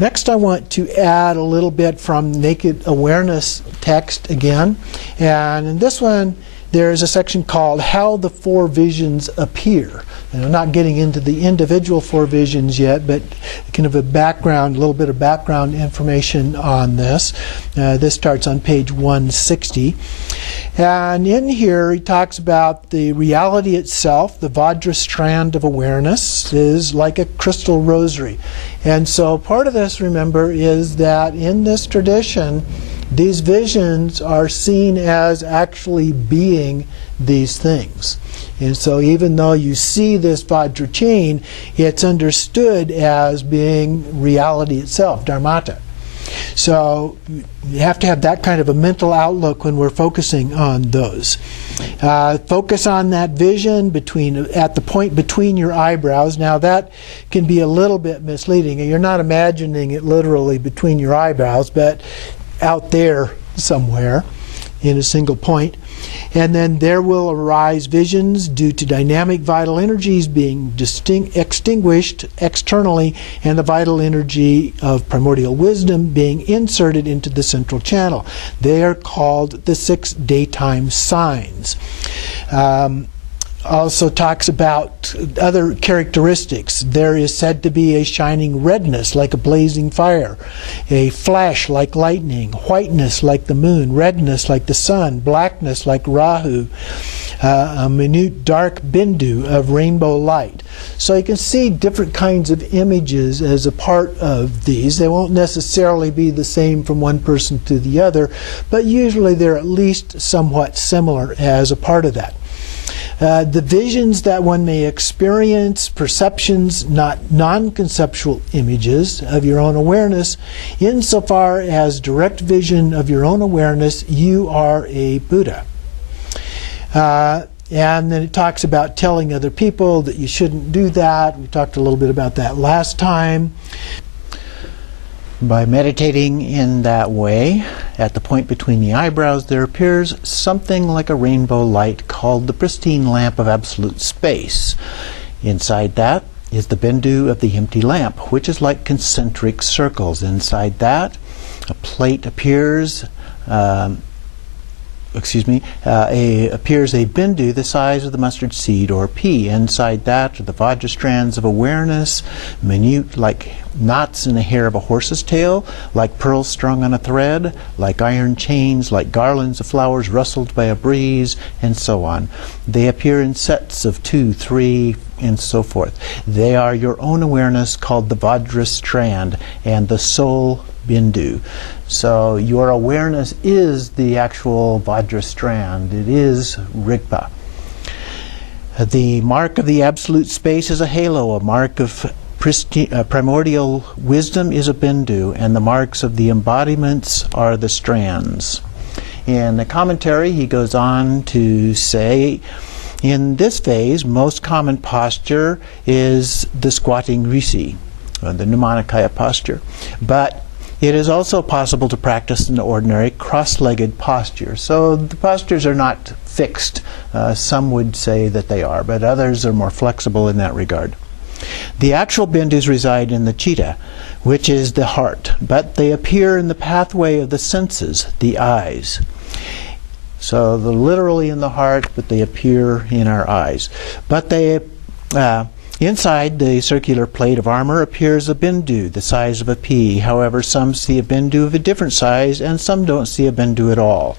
Next, I want to add a little bit from Naked Awareness text again. And in this one, there's a section called How the Four Visions Appear. And I'm not getting into the individual four visions yet, but kind of a little bit of background information on this. This starts on page 160. And in here, he talks about the reality itself. The Vajra strand of awareness is like a crystal rosary. And so part of this, remember, is that in this tradition, these visions are seen as actually being these things. And so even though you see this Vajra chain, it's understood as being reality itself, Dharmata. So you have to have that kind of a mental outlook when we're focusing on those. Focus on that vision at the point between your eyebrows. Now that can be a little bit misleading. You're not imagining it literally between your eyebrows, but out there somewhere in a single point. And then there will arise visions due to dynamic vital energies being extinguished externally, and the vital energy of primordial wisdom being inserted into the central channel. They are called the 6 daytime signs. Also talks about other characteristics. There is said to be a shining redness like a blazing fire, a flash like lightning, whiteness like the moon, redness like the sun, blackness like Rahu, a minute dark bindu of rainbow light. So you can see different kinds of images as a part of these. They won't necessarily be the same from one person to the other, but usually they're at least somewhat similar as a part of that. The visions that one may experience, perceptions, not non-conceptual images of your own awareness, insofar as direct vision of your own awareness, you are a Buddha. And then it talks about telling other people that you shouldn't do that. We talked a little bit about that last time. By meditating in that way, at the point between the eyebrows, there appears something like a rainbow light called the pristine lamp of absolute space. Inside that is the bindu of the empty lamp, which is like concentric circles. Inside that, a plate appears, appears a bindu the size of the mustard seed or pea. Inside that are the Vajra strands of awareness, minute like knots in the hair of a horse's tail, like pearls strung on a thread, like iron chains, like garlands of flowers rustled by a breeze, and so on. They appear in sets of 2, 3, and so forth. They are your own awareness called the Vajra strand and the soul bindu. So your awareness is the actual Vajra strand. It is Rigpa. The mark of the absolute space is a halo. A mark of primordial wisdom is a bindu, and the marks of the embodiments are the strands. In the commentary, he goes on to say, in this phase, most common posture is the squatting rishi, or the Nirmanakaya posture. But it is also possible to practice an ordinary cross-legged posture. So the postures are not fixed. Some would say that they are, but others are more flexible in that regard. The actual bindus reside in the chitta, which is the heart, but they appear in the pathway of the senses, the eyes. So they're literally in the heart, but they appear in our eyes. But they inside the circular plate of armor appears a bindu, the size of a pea. However, some see a bindu of a different size, and some don't see a bindu at all.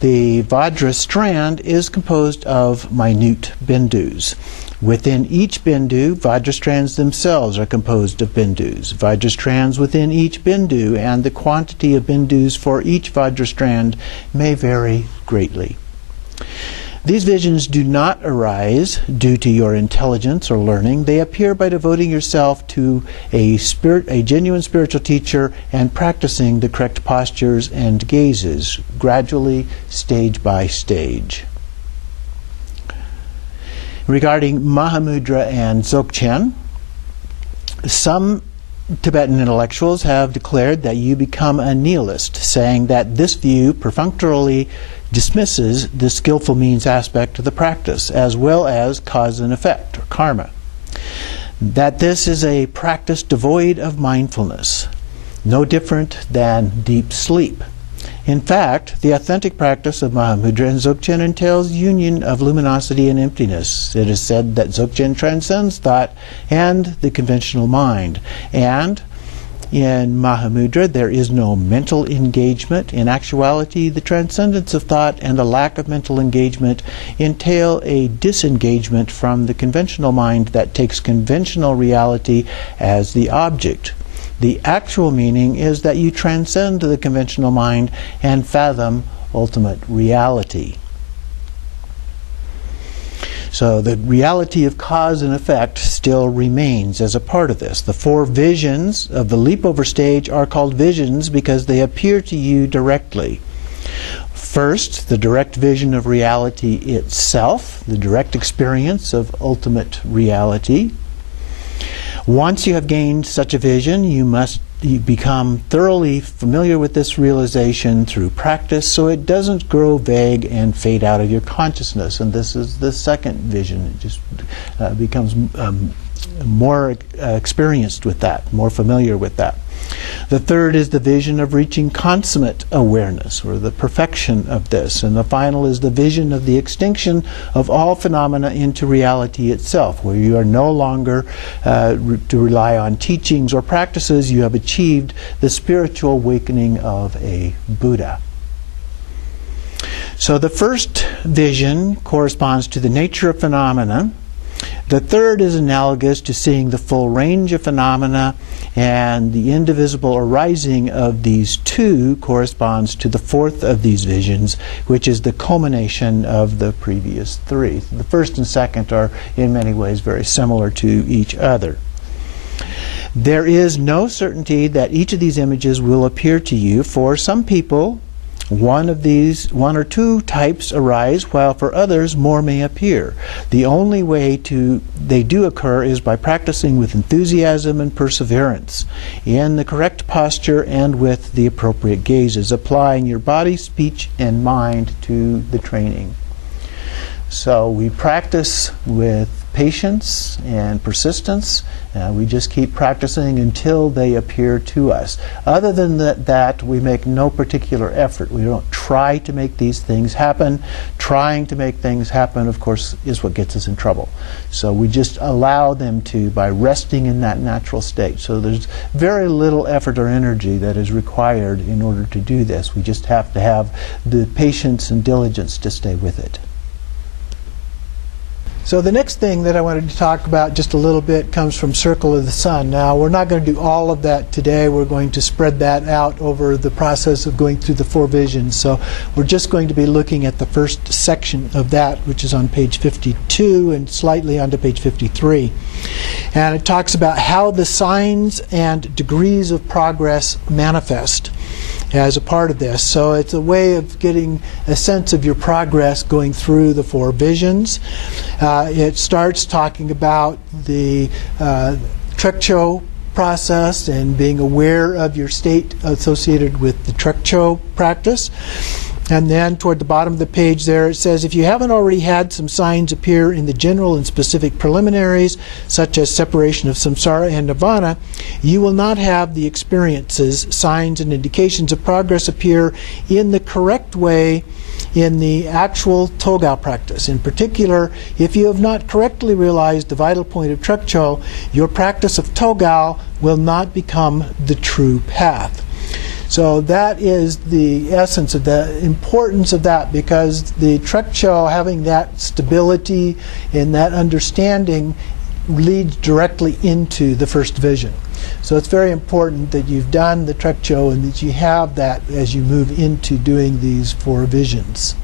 The Vajra strand is composed of minute bindus. Within each bindu, Vajra strands themselves are composed of bindus. Vajra strands within each bindu, and the quantity of bindus for each Vajra strand may vary greatly. These visions do not arise due to your intelligence or learning. They appear by devoting yourself to a genuine spiritual teacher and practicing the correct postures and gazes, gradually, stage by stage. Regarding Mahamudra and Dzogchen, some Tibetan intellectuals have declared that you become a nihilist, saying that this view perfunctorily dismisses the skillful means aspect of the practice, as well as cause and effect, or karma. That this is a practice devoid of mindfulness. no different than deep sleep. In fact, the authentic practice of Mahamudra and Dzogchen entails union of luminosity and emptiness. It is said that Dzogchen transcends thought and the conventional mind. And in Mahamudra, there is no mental engagement. In actuality, the transcendence of thought and a lack of mental engagement entail a disengagement from the conventional mind that takes conventional reality as the object. The actual meaning is that you transcend the conventional mind and fathom ultimate reality. So the reality of cause and effect still remains as a part of this. The four visions of the leap-over stage are called visions because they appear to you directly. First, the direct vision of reality itself, the direct experience of ultimate reality. Once you have gained such a vision, you become thoroughly familiar with this realization through practice so it doesn't grow vague and fade out of your consciousness. And this is the second vision. It just becomes more experienced with that, more familiar with that. The third is the vision of reaching consummate awareness, or the perfection of this. And the final is the vision of the extinction of all phenomena into reality itself, where you are no longer to rely on teachings or practices. You have achieved the spiritual awakening of a Buddha. So the first vision corresponds to the nature of phenomena. The third is analogous to seeing the full range of phenomena, and the indivisible arising of these two corresponds to the fourth of these visions, which is the culmination of the previous three. The first and second are in many ways very similar to each other. There is no certainty that each of these images will appear to you. For some people, one or two types arise, while for others more may appear. The only way they do occur is by practicing with enthusiasm and perseverance, in the correct posture and with the appropriate gazes, applying your body, speech, and mind to the training. So we practice with patience and persistence. We just keep practicing until they appear to us. Other than that, we make no particular effort. We don't try to make these things happen. Trying to make things happen, of course, is what gets us in trouble. So we just allow them to by resting in that natural state. So there's very little effort or energy that is required in order to do this. We just have to have the patience and diligence to stay with it. So the next thing that I wanted to talk about just a little bit comes from Circle of the Sun. Now, we're not going to do all of that today. We're going to spread that out over the process of going through the four visions. So we're just going to be looking at the first section of that, which is on page 52 and slightly onto page 53. And it talks about how the signs and degrees of progress manifest as a part of this. So it's a way of getting a sense of your progress going through the four visions. It starts talking about the Trekcho process and being aware of your state associated with the Trekcho practice. And then toward the bottom of the page there it says, if you haven't already had some signs appear in the general and specific preliminaries, such as separation of samsara and nirvana, you will not have the experiences, signs, and indications of progress appear in the correct way in the actual Togal practice. In particular, if you have not correctly realized the vital point of Trekcho, your practice of Togal will not become the true path. So that is the essence of the importance of that, because the Trekcho, having that stability and that understanding, leads directly into the first vision. So it's very important that you've done the Trekcho and that you have that as you move into doing these four visions.